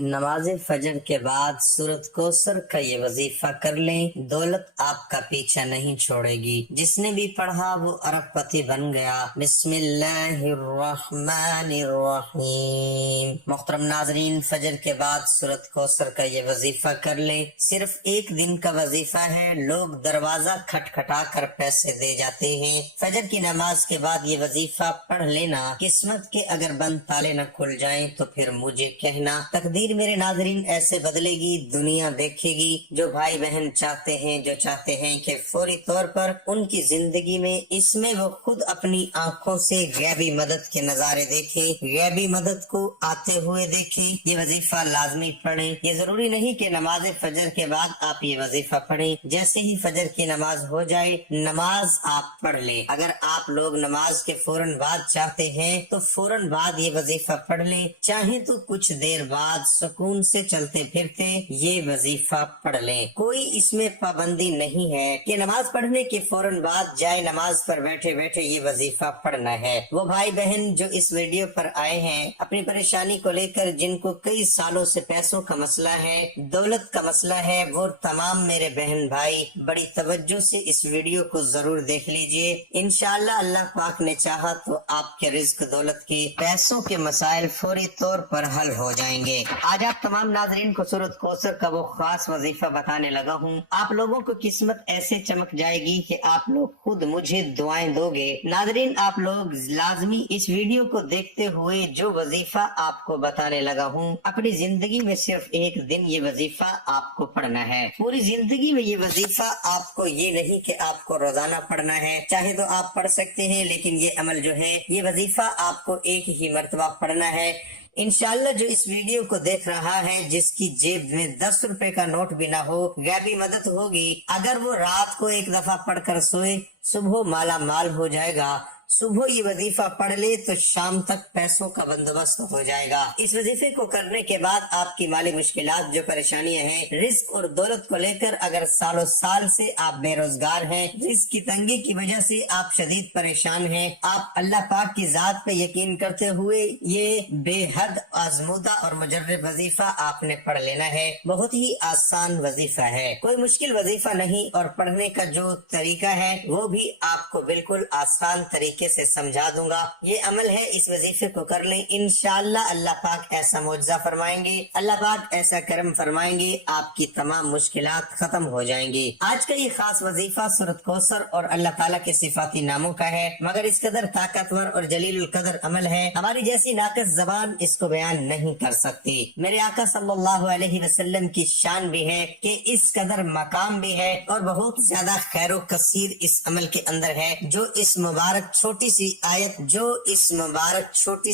نماز فجر کے بعد سورۃ کوثر کا یہ وظیفہ کر لیں، دولت آپ کا پیچھا نہیں چھوڑے گی۔ جس نے بھی پڑھا وہ ارب پتی بن گیا۔ بسم اللہ الرحمن الرحیم۔ محترم ناظرین، فجر کے بعد سورۃ کوثر کا یہ وظیفہ کر لیں۔ صرف ایک دن کا وظیفہ ہے، لوگ دروازہ کھٹکھٹا کر پیسے دے جاتے ہیں۔ فجر کی نماز کے بعد یہ وظیفہ پڑھ لینا، قسمت کے اگر بند تالے نہ کھل جائیں تو پھر مجھے کہنا۔ تقدیر میرے ناظرین ایسے بدلے گی، دنیا دیکھے گی۔ جو بھائی بہن چاہتے ہیں کہ فوری طور پر ان کی زندگی میں اس میں وہ خود اپنی آنکھوں سے غیبی مدد کے نظارے دیکھیں، غیبی مدد کو آتے ہوئے دیکھیں، یہ وظیفہ لازمی پڑھیں۔ یہ ضروری نہیں کہ نماز فجر کے بعد آپ یہ وظیفہ پڑھیں، جیسے ہی فجر کی نماز ہو جائے نماز آپ پڑھ لیں۔ اگر آپ لوگ نماز کے فوراً بعد چاہتے ہیں تو فوراً بعد یہ وظیفہ پڑھ لیں، چاہیں تو کچھ دیر بعد سکون سے چلتے پھرتے یہ وظیفہ پڑھ لیں۔ کوئی اس میں پابندی نہیں ہے کہ نماز پڑھنے کے فوراً بعد جائے نماز پر بیٹھے بیٹھے یہ وظیفہ پڑھنا ہے۔ وہ بھائی بہن جو اس ویڈیو پر آئے ہیں اپنی پریشانی کو لے کر، جن کو کئی سالوں سے پیسوں کا مسئلہ ہے، دولت کا مسئلہ ہے، وہ تمام میرے بہن بھائی بڑی توجہ سے اس ویڈیو کو ضرور دیکھ لیجئے۔ انشاءاللہ اللہ پاک نے چاہا تو آپ کے رزق، دولت کے، پیسوں کے مسائل فوری طور پر حل ہو جائیں گے۔ آج آپ تمام ناظرین کو سورۃ کوثر کا وہ خاص وظیفہ بتانے لگا ہوں۔ آپ لوگوں کو قسمت ایسے چمک جائے گی کہ آپ لوگ خود مجھے دعائیں دو گے۔ ناظرین، آپ لوگ لازمی اس ویڈیو کو دیکھتے ہوئے جو وظیفہ آپ کو بتانے لگا ہوں، اپنی زندگی میں صرف ایک دن یہ وظیفہ آپ کو پڑھنا ہے۔ پوری زندگی میں یہ وظیفہ آپ کو، یہ نہیں کہ آپ کو روزانہ پڑھنا ہے، چاہے تو آپ پڑھ سکتے ہیں، لیکن یہ عمل جو ہے، یہ وظیفہ آپ کو ایک ہی مرتبہ پڑھنا ہے۔ انشاءاللہ جو اس ویڈیو کو دیکھ رہا ہے، جس کی جیب میں 10 روپے کا نوٹ بھی نہ ہو، غیبی مدد ہوگی۔ اگر وہ رات کو ایک دفعہ پڑھ کر سوئے، صبح مالا مال ہو جائے گا۔ صبح یہ وظیفہ پڑھ لے تو شام تک پیسوں کا بندوبست ہو جائے گا۔ اس وظیفے کو کرنے کے بعد آپ کی مالی مشکلات، جو پریشانیاں ہیں رزق اور دولت کو لے کر، اگر سالوں سال سے آپ بے روزگار ہیں، رزق کی تنگی کی وجہ سے آپ شدید پریشان ہیں، آپ اللہ پاک کی ذات پہ یقین کرتے ہوئے یہ بے حد آزمودہ اور مجرب وظیفہ آپ نے پڑھ لینا ہے۔ بہت ہی آسان وظیفہ ہے، کوئی مشکل وظیفہ نہیں، اور پڑھنے کا جو طریقہ ہے وہ بھی آپ کو بالکل آسان طریقے سے سمجھا دوں گا۔ یہ عمل ہے، اس وظیفے کو کر لیں، انشاءاللہ اللہ پاک ایسا معجزہ فرمائیں گے، اللہ پاک ایسا کرم فرمائیں گے، آپ کی تمام مشکلات ختم ہو جائیں گی۔ آج کا یہ خاص وظیفہ سورۃ کوثر اور اللہ تعالیٰ کے صفاتی ناموں کا ہے، مگر اس قدر طاقتور اور جلیل القدر عمل ہے، ہماری جیسی ناقص زبان اس کو بیان نہیں کر سکتی۔ میرے آقا صلی اللہ علیہ وسلم کی شان بھی ہے کہ اس قدر مقام بھی ہے، اور بہت زیادہ خیر و کثیر اس عمل کے اندر ہے۔ جو اس مبارک چھوٹی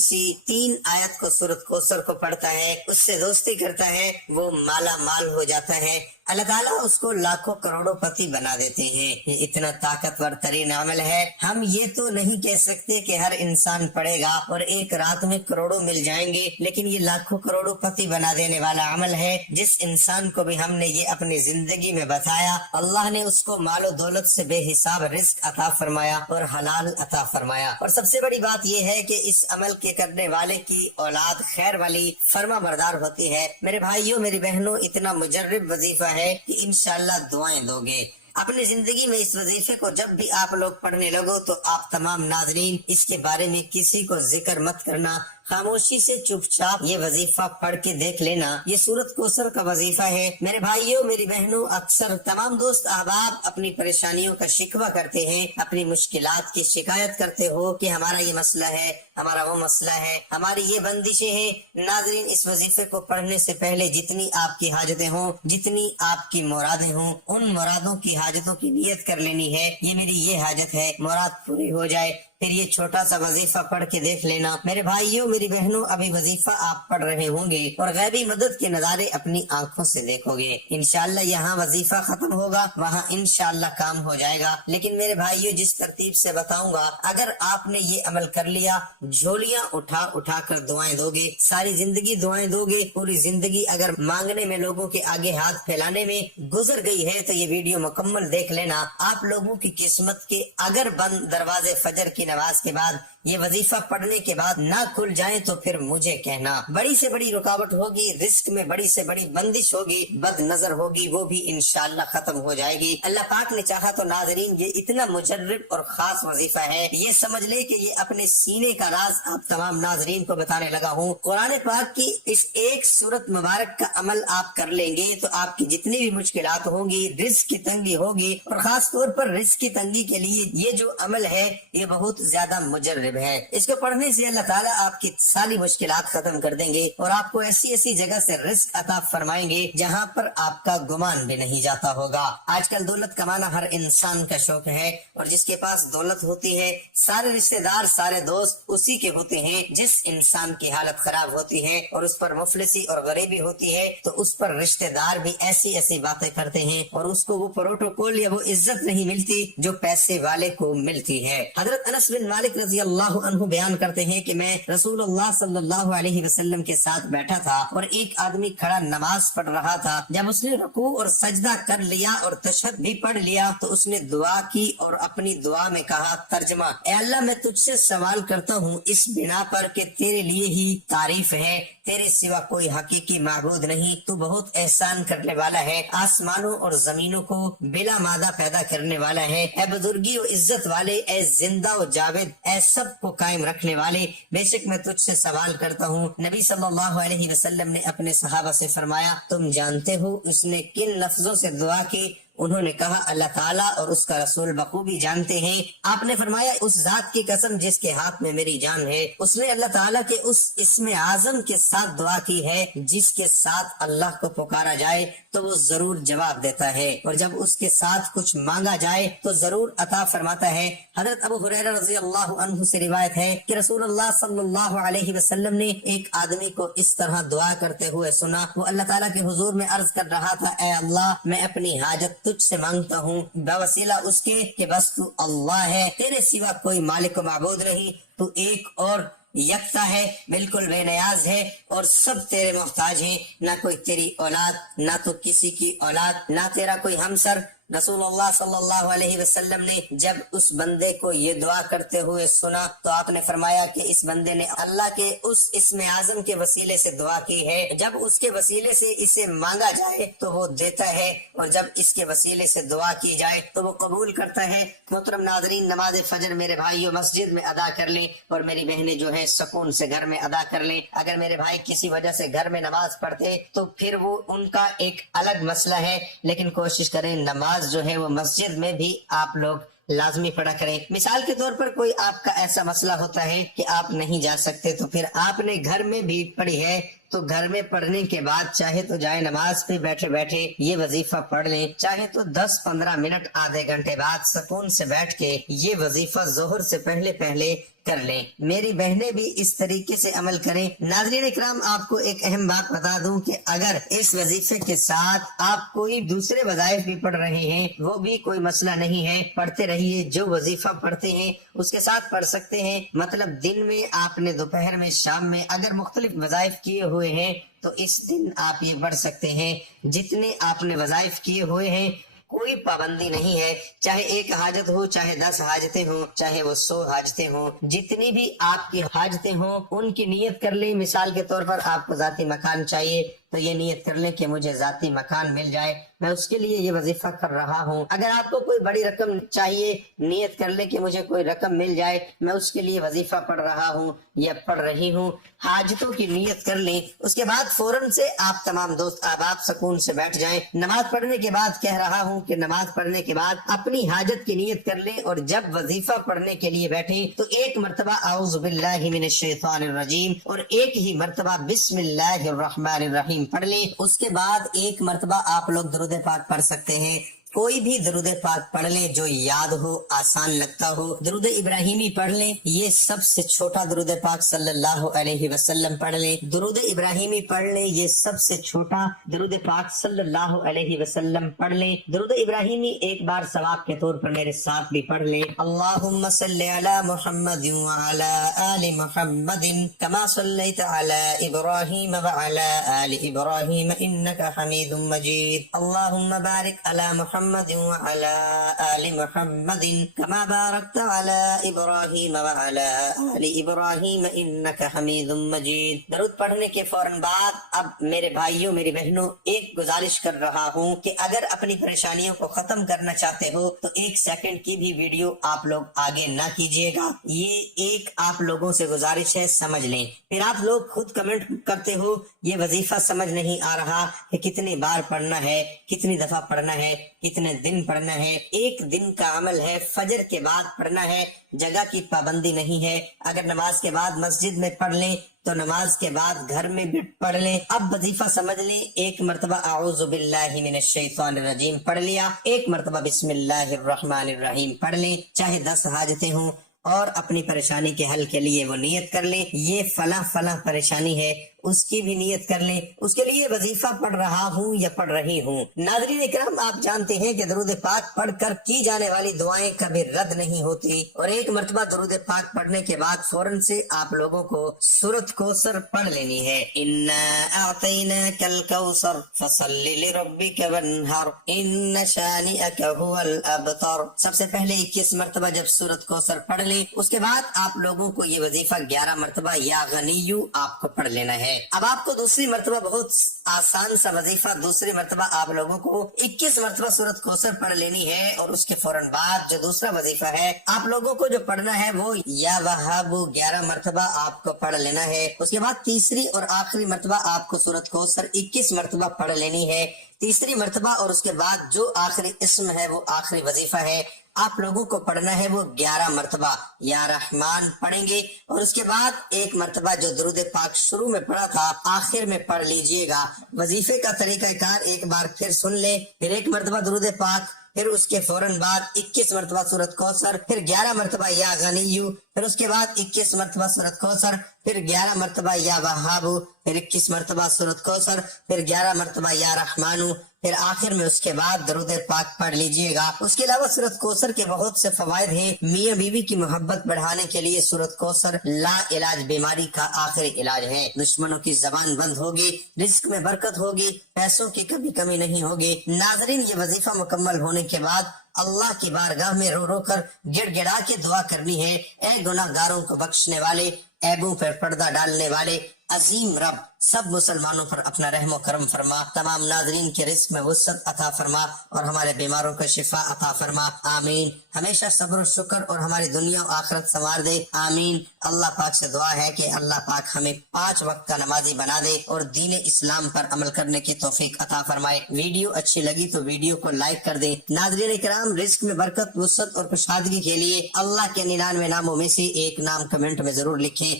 سی 3 آیت کو سورۃ کوثر کو پڑھتا ہے، اس سے دوستی کرتا ہے، وہ مالا مال ہو جاتا ہے، اللہ تعالیٰ اس کو لاکھوں کروڑوں پتی بنا دیتے ہیں۔ یہ اتنا طاقتور ترین عمل ہے، ہم یہ تو نہیں کہہ سکتے کہ ہر انسان پڑھے گا اور ایک رات میں کروڑوں مل جائیں گے، لیکن یہ لاکھوں کروڑوں پتی بنا دینے والا عمل ہے۔ جس انسان کو بھی ہم نے یہ اپنی زندگی میں بتایا، اللہ نے اس کو مال و دولت سے بے حساب رزق عطا فرمایا اور حلال عطا فرمایا۔ اور سب سے بڑی بات یہ ہے کہ اس عمل کے کرنے والے کی اولاد خیر والی، فرما بردار ہوتی ہے۔ میرے بھائیوں، میری بہنوں، اتنا مجرب وظیفہ ہے کہ انشاءاللہ دعائیں دو گے۔ اپنی زندگی میں اس وظیفے کو جب بھی آپ لوگ پڑھنے لگو تو آپ تمام ناظرین اس کے بارے میں کسی کو ذکر مت کرنا، خاموشی سے چپ چاپ یہ وظیفہ پڑھ کے دیکھ لینا۔ یہ سورۃ کوثر کا وظیفہ ہے۔ میرے بھائیوں، میری بہنوں، اکثر تمام دوست احباب اپنی پریشانیوں کا شکوہ کرتے ہیں، اپنی مشکلات کی شکایت کرتے ہو کہ ہمارا یہ مسئلہ ہے، ہمارا وہ مسئلہ ہے، ہماری یہ بندشیں ہیں۔ ناظرین، اس وظیفے کو پڑھنے سے پہلے جتنی آپ کی حاجتیں ہوں، جتنی آپ کی مرادیں ہوں، ان مرادوں کی، حاجتوں کی نیت کر لینی ہے۔ یہ میری یہ حاجت ہے، مراد پوری ہو جائے، پھر یہ چھوٹا سا وظیفہ پڑھ کے دیکھ لینا۔ میرے بھائیوں، میری بہنوں، ابھی وظیفہ آپ پڑھ رہے ہوں گے اور غیبی مدد کے نظارے اپنی آنکھوں سے دیکھو گے۔ انشاءاللہ یہاں وظیفہ ختم ہوگا، وہاں انشاءاللہ کام ہو جائے گا۔ لیکن میرے بھائیوں، جس ترتیب سے بتاؤں گا، اگر آپ نے یہ عمل کر لیا، جھولیاں اٹھا اٹھا کر دعائیں دو گے، ساری زندگی دعائیں دو گے، پوری زندگی اگر مانگنے میں، لوگوں کے آگے ہاتھ پھیلانے میں گزر گئی ہے تو یہ ویڈیو مکمل دیکھ لینا۔ آپ لوگوں کی قسمت کے اگر بند دروازے فجر کی نماز کے بعد یہ وظیفہ پڑھنے کے بعد نہ کھل جائیں تو پھر مجھے کہنا۔ بڑی سے بڑی رکاوٹ ہوگی، رزق میں بڑی سے بڑی بندش ہوگی، بد نظر ہوگی، وہ بھی انشاءاللہ ختم ہو جائے گی۔ اللہ پاک نے چاہا تو ناظرین یہ اتنا مجرب اور خاص وظیفہ ہے، یہ سمجھ لے کہ یہ اپنے سینے کا راز آپ تمام ناظرین کو بتانے لگا ہوں۔ قرآن پاک کی اس ایک سورت مبارک کا عمل آپ کر لیں گے تو آپ کی جتنی بھی مشکلات ہوں گی، رزق کی تنگی ہوگی، اور خاص طور پر رزق کی تنگی کے لیے یہ جو عمل ہے یہ بہت زیادہ مجرب ہے۔ اس کو پڑھنے سے اللہ تعالیٰ آپ کی ساری مشکلات ختم کر دیں گے اور آپ کو ایسی ایسی جگہ سے رزق عطا فرمائیں گے جہاں پر آپ کا گمان بھی نہیں جاتا ہوگا۔ آج کل دولت کمانا ہر انسان کا شوق ہے، اور جس کے پاس دولت ہوتی ہے سارے رشتہ دار سارے دوست اسی کے ہوتے ہیں۔ جس انسان کی حالت خراب ہوتی ہے اور اس پر مفلسی اور غریبی ہوتی ہے تو اس پر رشتہ دار بھی ایسی ایسی باتیں کرتے ہیں اور اس کو وہ پروٹوکول یا وہ عزت نہیں ملتی جو پیسے والے کو ملتی ہے۔ حضرت انس بن مالک رضی اللہ عنہ بیان کرتے ہیں کہ میں رسول اللہ صلی اللہ علیہ وسلم کے ساتھ بیٹھا تھا اور ایک آدمی کھڑا نماز پڑھ رہا تھا۔ جب اس نے رکوع اور سجدہ کر لیا اور تشہد بھی پڑھ لیا تو اس نے دعا کی اور اپنی دعا میں کہا، ترجمہ: اے اللہ میں تجھ سے سوال کرتا ہوں اس بنا پر کہ تیرے لیے ہی تعریف ہے، تیرے سوا کوئی حقیقی معبود نہیں، تو بہت احسان کرنے والا ہے، آسمانوں اور زمینوں کو بلا مادہ پیدا کرنے والا ہے، اے بزرگی و عزت والے، اے زندہ و جاوید، اے سب کو قائم رکھنے والے، بے شک میں تجھ سے سوال کرتا ہوں۔ نبی صلی اللہ علیہ وسلم نے اپنے صحابہ سے فرمایا، تم جانتے ہو اس نے کن لفظوں سے دعا کی؟ انہوں نے کہا، اللہ تعالیٰ اور اس کا رسول بخوبی جانتے ہیں۔ آپ نے فرمایا، اس ذات کی قسم جس کے ہاتھ میں میری جان ہے، اس نے اللہ تعالیٰ کے اس اسم اعظم کے ساتھ دعا کی ہے جس کے ساتھ اللہ کو پکارا جائے تو وہ ضرور جواب دیتا ہے، اور جب اس کے ساتھ کچھ مانگا جائے تو ضرور عطا فرماتا ہے۔ حضرت ابو ہریرہ رضی اللہ عنہ سے روایت ہے کہ رسول اللہ صلی اللہ علیہ وسلم نے ایک آدمی کو اس طرح دعا کرتے ہوئے سنا۔ وہ اللہ تعالیٰ کے حضور میں عرض کر رہا تھا، اے اللہ میں اپنی حاجت تجھ سے مانگتا ہوں بوسیلہ اس کے کہ بس تو اللہ ہے، تیرے سوا کوئی مالک و معبود نہیں، تو ایک اور یکتا ہے، بالکل بے نیاز ہے، اور سب تیرے محتاج ہیں، نہ کوئی تیری اولاد، نہ تو کسی کی اولاد، نہ تیرا کوئی ہمسر۔ رسول اللہ صلی اللہ علیہ وسلم نے جب اس بندے کو یہ دعا کرتے ہوئے سنا تو آپ نے فرمایا کہ اس بندے نے اللہ کے اس اسم اعظم کے وسیلے سے دعا کی ہے، جب اس کے وسیلے سے اسے مانگا جائے تو وہ دیتا ہے، اور جب اس کے وسیلے سے دعا کی جائے تو وہ قبول کرتا ہے۔ محترم ناظرین، نماز فجر میرے بھائیوں مسجد میں ادا کر لیں، اور میری بہنیں جو ہیں سکون سے گھر میں ادا کر لیں۔ اگر میرے بھائی کسی وجہ سے گھر میں نماز پڑھتے تو پھر وہ ان کا ایک الگ مسئلہ ہے، لیکن کوشش کریں نماز جو ہے وہ مسجد میں بھی آپ لوگ لازمی پڑھا کریں۔ مثال کے طور پر کوئی آپ کا ایسا مسئلہ ہوتا ہے کہ آپ نہیں جا سکتے تو پھر آپ نے گھر میں بھی پڑھی ہے تو گھر میں پڑھنے کے بعد چاہے تو جائے نماز پہ بیٹھے بیٹھے یہ وظیفہ پڑھ لیں، چاہے تو 10-15 منٹ آدھے گھنٹے بعد سکون سے بیٹھ کے یہ وظیفہ ظہر سے پہلے پہلے کر لیں۔ میری بہنیں بھی اس طریقے سے عمل کریں۔ ناظرین اکرام، آپ کو ایک اہم بات بتا دوں کہ اگر اس وظیفے کے ساتھ آپ کوئی دوسرے وظائف بھی پڑھ رہے ہیں وہ بھی کوئی مسئلہ نہیں ہے، پڑھتے رہیے۔ جو وظیفہ پڑھتے ہیں اس کے ساتھ پڑھ سکتے ہیں، مطلب دن میں آپ نے، دوپہر میں، شام میں اگر مختلف وظائف کیے ہوئے ہیں تو اس دن آپ یہ پڑھ سکتے ہیں۔ جتنے آپ نے وظائف کیے ہوئے ہیں کوئی پابندی نہیں ہے، چاہے ایک حاجت ہو، چاہے 10 حاجتیں ہوں، چاہے وہ 100 حاجتیں ہوں، جتنی بھی آپ کی حاجتیں ہوں ان کی نیت کر لیں۔ مثال کے طور پر آپ کو ذاتی مکان چاہیے تو یہ نیت کر لیں کہ مجھے ذاتی مکان مل جائے، میں اس کے لیے یہ وظیفہ کر رہا ہوں۔ اگر آپ کو کوئی بڑی رقم چاہیے، نیت کر لیں کہ مجھے کوئی رقم مل جائے، میں اس کے لیے وظیفہ پڑھ رہا ہوں یا پڑھ رہی ہوں۔ حاجتوں کی نیت کر لیں، اس کے بعد فوراً سے آپ تمام دوست احباب سکون سے بیٹھ جائیں۔ نماز پڑھنے کے بعد کہہ رہا ہوں کہ نماز پڑھنے کے بعد اپنی حاجت کی نیت کر لیں، اور جب وظیفہ پڑھنے کے لیے بیٹھیں تو ایک مرتبہ اعوذ باللہ من الشیطان الرجیم اور ایک ہی مرتبہ بسم اللہ الرحمن الرحیم پڑھ لیں۔ اس کے بعد ایک مرتبہ آپ لوگ درود پاک پڑھ سکتے ہیں، کوئی بھی درود پاک پڑھ لیں جو یاد ہو، آسان لگتا ہو۔ درود ابراہیمی پڑھ لیں، یہ سب سے چھوٹا درود پاک صلی اللہ علیہ وسلم پڑھ لیں۔ درود ابراہیمی پڑھ لیں، یہ سب سے چھوٹا درود پاک صلی اللہ علیہ وسلم پڑھ لیں۔ درود ابراہیمی ایک بار ثواب کے طور پر میرے ساتھ بھی پڑھ لیں۔ اللہم صلی علی محمد وعلی آل محمد کما صلیت علی ابراہیم وعلی آل ابراہیم انک حمید مجید۔ اللہم بارک علی محمد محمد وعلى آل محمد كما باركت على إبراهيم وعلى آل إبراهيم إنك حميد مجيد۔ درود پڑھنے کے فوراً بعد اب میرے بھائیوں میری بہنوں ایک گزارش کر رہا ہوں کہ اگر اپنی پریشانیوں کو ختم کرنا چاہتے ہو تو 1 سیکنڈ کی بھی ویڈیو آپ لوگ آگے نہ کیجیے گا، یہ ایک آپ لوگوں سے گزارش ہے، سمجھ لیں۔ پھر آپ لوگ خود کمنٹ کرتے ہو یہ وظیفہ سمجھ نہیں آ رہا کہ کتنی بار پڑھنا ہے، کتنی دفعہ پڑھنا ہے، کتنے دن پڑھنا ہے۔ 1 دن کا عمل ہے، فجر کے بعد پڑھنا ہے، جگہ کی پابندی نہیں ہے۔ اگر نماز کے بعد مسجد میں پڑھ لیں تو نماز کے بعد گھر میں بھی پڑھ لیں۔ اب وظیفہ سمجھ لیں، 1 مرتبہ اعوذ باللہ من الشیطان الرجیم پڑھ لیا، 1 مرتبہ بسم اللہ الرحمن الرحیم پڑھ لیں، چاہے 10 حاجتیں ہوں، اور اپنی پریشانی کے حل کے لیے وہ نیت کر لیں، یہ فلاں فلاں پریشانی ہے، اس کی بھی نیت کر لیں، اس کے لیے وظیفہ پڑھ رہا ہوں یا پڑھ رہی ہوں۔ ناظرین اکرام، آپ جانتے ہیں کہ درود پاک پڑھ کر کی جانے والی دعائیں کبھی رد نہیں ہوتی، اور 1 مرتبہ درود پاک پڑھنے کے بعد فوراً سے آپ لوگوں کو سورۃ کوثر پڑھ لینی ہے۔ انا اعطیناک الکوثر فصل لربک وانحر ان شانئک هو الابتر۔ سب سے پہلے 21 مرتبہ جب سورۃ کوثر پڑھ لیں، اس کے بعد آپ لوگوں کو یہ وظیفہ 11 مرتبہ یا غنیو آپ کو پڑھ لینا ہے۔ اب آپ کو دوسری مرتبہ بہت آسان سا وظیفہ، دوسری مرتبہ آپ لوگوں کو 21 مرتبہ سورۃ کوثر پڑھ لینی ہے، اور اس کے فوراً بعد جو دوسرا وظیفہ ہے آپ لوگوں کو جو پڑھنا ہے وہ یا وہاب 11 مرتبہ آپ کو پڑھ لینا ہے۔ اس کے بعد تیسری اور آخری مرتبہ آپ کو سورۃ کوثر 21 مرتبہ پڑھ لینی ہے۔ تیسری مرتبہ اور اس کے بعد جو آخری اسم ہے وہ آخری وظیفہ ہے، آپ لوگوں کو پڑھنا ہے وہ 11 مرتبہ یا رحمان پڑھیں گے، اور اس کے بعد 1 مرتبہ جو درود پاک شروع میں پڑھا تھا آخر میں پڑھ لیجئے گا۔ وظیفے کا طریقہ کار ایک بار پھر سن لیں، پھر 1 مرتبہ درود پاک، پھر اس کے فوراً بعد 21 مرتبہ سورۃ کوثر، پھر 11 مرتبہ یا غنیو، پھر اس کے بعد 21 مرتبہ سورۃ کوثر، پھر 11 مرتبہ یا وہاب، پھر 21 مرتبہ سورۃ کوثر، پھر 11 مرتبہ یا رحمانو، پھر آخر میں اس کے بعد درود پاک پڑھ لیجئے گا۔ اس کے علاوہ سورۃ کوثر کے بہت سے فوائد ہیں۔ میاں بیوی کی محبت بڑھانے کے لیے سورۃ کوثر لا علاج بیماری کا آخری علاج ہے۔ دشمنوں کی زبان بند ہوگی، رزق میں برکت ہوگی، پیسوں کی کبھی کمی نہیں ہوگی۔ ناظرین، یہ وظیفہ مکمل ہونے کے بعد اللہ کی بارگاہ میں رو رو کر گڑ گڑا کے دعا کرنی ہے، اے گناہ گاروں کو بخشنے والے، عیبوں پر پردہ ڈالنے والے عظیم رب، سب مسلمانوں پر اپنا رحم و کرم فرما، تمام ناظرین کے رزق میں وسعت عطا فرما، اور ہمارے بیماروں کو شفا عطا فرما، آمین۔ ہمیشہ صبر و شکر اور ہماری دنیا و آخرت سنوار دے، آمین۔ اللہ پاک سے دعا ہے کہ اللہ پاک ہمیں 5 وقت کا نمازی بنا دے اور دین اسلام پر عمل کرنے کی توفیق عطا فرمائے۔ ویڈیو اچھی لگی تو ویڈیو کو لائک کر دیں۔ ناظرین کرام، رزق میں برکت، وسعت اور کشادگی کے لیے اللہ کے 99 ناموں میں سے ایک نام کمنٹ میں ضرور لکھیں۔